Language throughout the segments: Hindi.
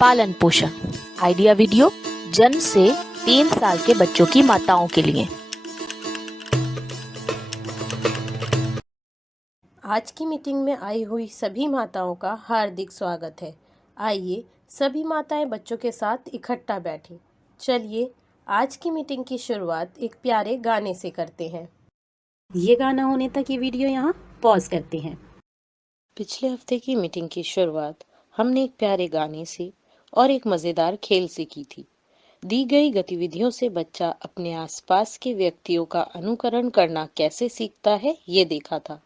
पालन पोषण। आइडिया वीडियो जन्म से 3 साल के बच्चों की माताओं के लिए। आज की मीटिंग में आई हुई सभी माताओं का हार्दिक स्वागत है। आइए सभी माताएं बच्चों के साथ इकट्ठा बैठें। चलिए आज की मीटिंग की शुरुआत एक प्यारे गाने से करते हैं। ये गाना होने तक ये वीडियो यहाँ पॉज करते हैं। पिछले हफ्ते की मीटिंग की शुरुआत हमने एक प्यारे गाने से और एक मजेदार खेल से की थी। दी गई गतिविधियों से बच्चा अपने आसपास के व्यक्तियों का अनुकरण करना कैसे सीखता है ये देखा था,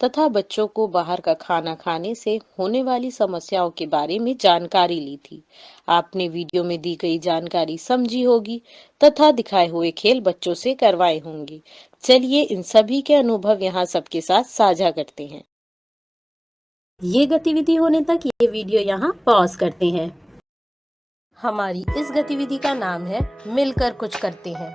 तथा बच्चों को बाहर का खाना खाने से होने वाली समस्याओं के बारे में जानकारी ली थी। आपने वीडियो में दी गई जानकारी समझी होगी तथा दिखाए हुए खेल बच्चों से करवाए होंगे। चलिए इन सभी के अनुभव यहाँ सबके साथ साझा करते हैं। ये गतिविधि होने तक ये वीडियो यहाँ पॉज करते हैं। हमारी इस गतिविधि का नाम है मिलकर कुछ करते हैं।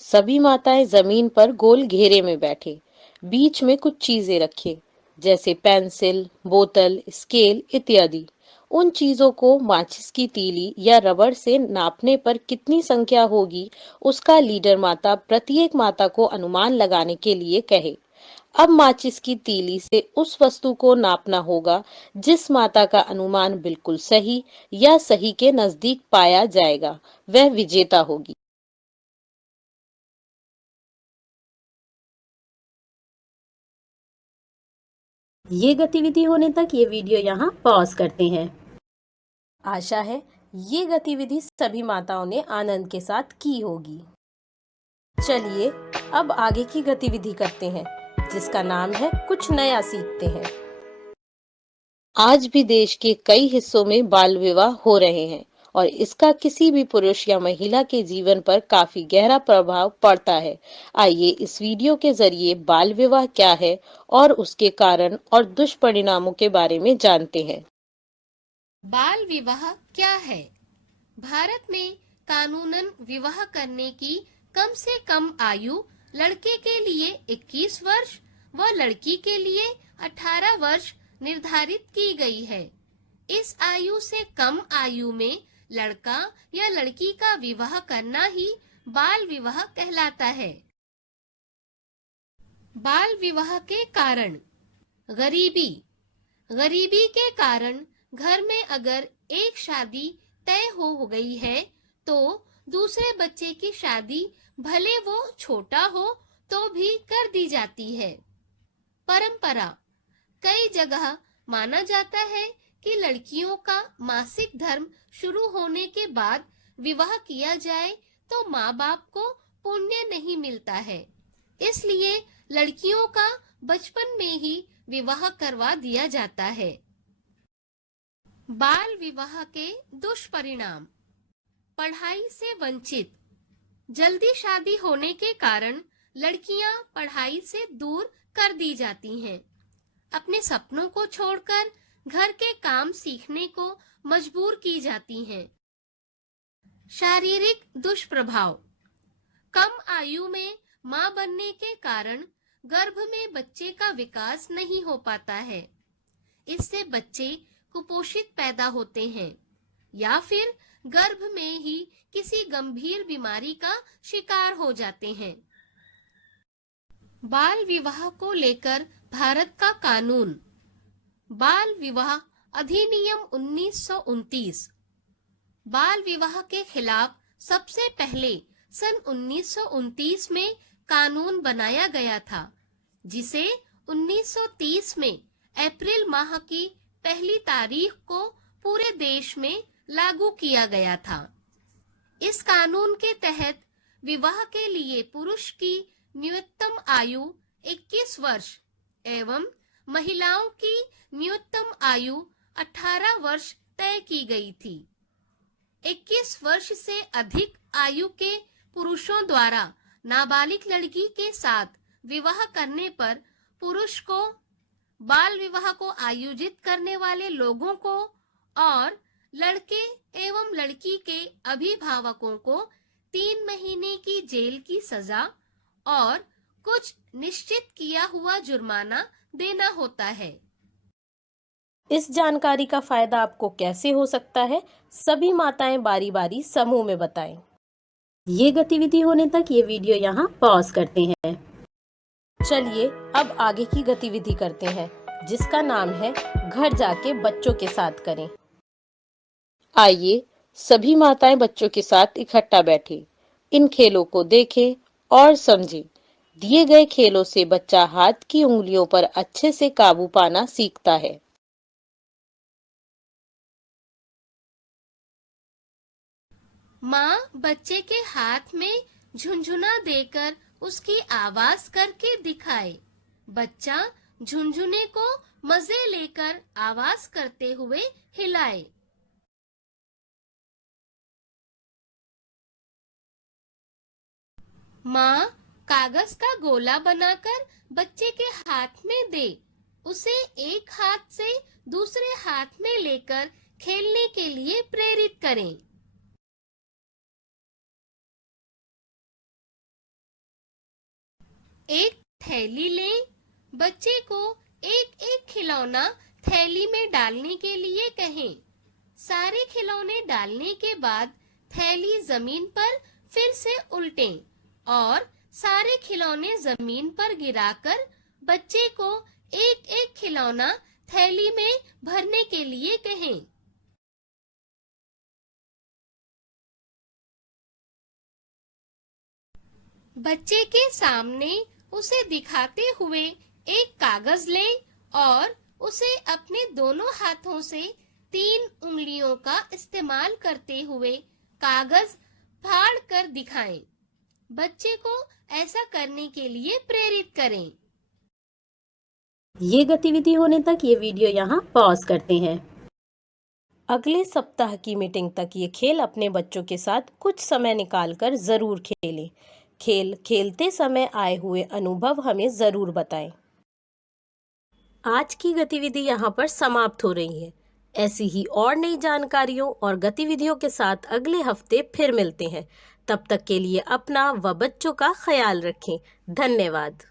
सभी माताएं जमीन पर गोल घेरे में बैठे, बीच में कुछ चीजें रखें, जैसे पेंसिल, बोतल, स्केल इत्यादि। उन चीजों को माचिस की तीली या रबड़ से नापने पर कितनी संख्या होगी, उसका लीडर माता प्रत्येक माता को अनुमान लगाने के लिए कहे। अब माचिस की तीली से उस वस्तु को नापना होगा जिस माता का अनुमान बिल्कुल सही या सही के नजदीक पाया जाएगा, वह विजेता होगी। ये गतिविधि होने तक ये वीडियो यहाँ पॉज करते हैं। आशा है ये गतिविधि सभी माताओं ने आनंद के साथ की होगी। चलिए अब आगे की गतिविधि करते हैं, जिसका नाम है कुछ नया सीखते हैं। आज भी देश के कई हिस्सों में बाल विवाह हो रहे हैं और इसका किसी भी पुरुष या महिला के जीवन पर काफी गहरा प्रभाव पड़ता है। आइए इस वीडियो के जरिए बाल विवाह क्या है और उसके कारण और दुष्परिणामों के बारे में जानते हैं। बाल विवाह क्या है? भारत में कानूनन विवाह करने की कम से कम आयु लड़के के लिए 21 वर्ष व लड़की के लिए 18 वर्ष निर्धारित की गई है। इस आयु से कम आयु में लड़का या लड़की का विवाह करना ही बाल विवाह कहलाता है। बाल विवाह के कारण: गरीबी। गरीबी के कारण घर में अगर एक शादी तय हो गई है तो दूसरे बच्चे की शादी भले वो छोटा हो तो भी कर दी जाती है। परंपरा: कई जगह माना जाता है कि लड़कियों का मासिक धर्म शुरू होने के बाद विवाह किया जाए तो माँ बाप को पुण्य नहीं मिलता है, इसलिए लड़कियों का बचपन में ही विवाह करवा दिया जाता है। बाल विवाह के दुष्परिणाम: पढ़ाई से वंचित। जल्दी शादी होने के कारण लड़कियां पढ़ाई से दूर कर दी जाती हैं। अपने सपनों को छोड़कर घर के काम सीखने को मजबूर की जाती हैं। शारीरिक दुष्प्रभाव: कम आयु में मां बनने के कारण गर्भ में बच्चे का विकास नहीं हो पाता है। इससे बच्चे कुपोषित पैदा होते हैं या फिर गर्भ में ही किसी गंभीर बीमारी का शिकार हो जाते हैं। बाल विवाह को लेकर भारत का कानून: बाल विवाह अधिनियम 1929। बाल विवाह के खिलाफ सबसे पहले सन 1929 में कानून बनाया गया था, जिसे 1930 में अप्रैल माह की पहली तारीख को पूरे देश में लागू किया गया था। इस कानून के तहत विवाह के लिए पुरुष की न्यूनतम आयु 21 वर्ष एवं महिलाओं की न्यूनतम आयु 18 वर्ष तय की गई थी। 21 वर्ष से अधिक आयु के पुरुषों द्वारा नाबालिग लड़की के साथ विवाह करने पर पुरुष को, बाल विवाह को आयोजित करने वाले लोगों को और लड़के एवं लड़की के अभिभावकों को 3 महीने की जेल की सजा और कुछ निश्चित किया हुआ जुर्माना देना होता है। इस जानकारी का फायदा आपको कैसे हो सकता है, सभी माताएं बारी बारी समूह में बताएं। ये गतिविधि होने तक ये वीडियो यहाँ पॉज करते हैं। चलिए अब आगे की गतिविधि करते हैं, जिसका नाम है घर जाके बच्चों के साथ करें। आइए सभी माताएं बच्चों के साथ इकट्ठा बैठे, इन खेलों को देखें और समझें। दिए गए खेलों से बच्चा हाथ की उंगलियों पर अच्छे से काबू पाना सीखता है। माँ बच्चे के हाथ में झुनझुना देकर उसकी आवाज करके दिखाए। बच्चा झुनझुने को मजे लेकर आवाज करते हुए हिलाए। माँ कागज का गोला बनाकर बच्चे के हाथ में दे, उसे एक हाथ से दूसरे हाथ में लेकर खेलने के लिए प्रेरित करें। एक थैली लें, बच्चे को एक एक खिलौना थैली में डालने के लिए कहें। सारे खिलौने डालने के बाद थैली जमीन पर फिर से उल्टें और सारे खिलौने जमीन पर गिराकर बच्चे को एक एक खिलौना थैली में भरने के लिए कहें। बच्चे के सामने उसे दिखाते हुए एक कागज लें और उसे अपने दोनों हाथों से 3 उंगलियों का इस्तेमाल करते हुए कागज फाड़ कर दिखाएं। बच्चे को ऐसा करने के लिए प्रेरित करें। ये गतिविधि होने तक ये वीडियो यहाँ पॉज करते हैं। अगले सप्ताह की मीटिंग तक ये खेल अपने बच्चों के साथ कुछ समय निकालकर जरूर खेलें। खेल खेलते समय आए हुए अनुभव हमें जरूर बताएं। आज की गतिविधि यहाँ पर समाप्त हो रही है। ऐसी ही और नई जानकारियों और गतिविधियों के साथ अगले हफ्ते फिर मिलते हैं। तब तक के लिए अपना व बच्चों का ख्याल रखें। धन्यवाद।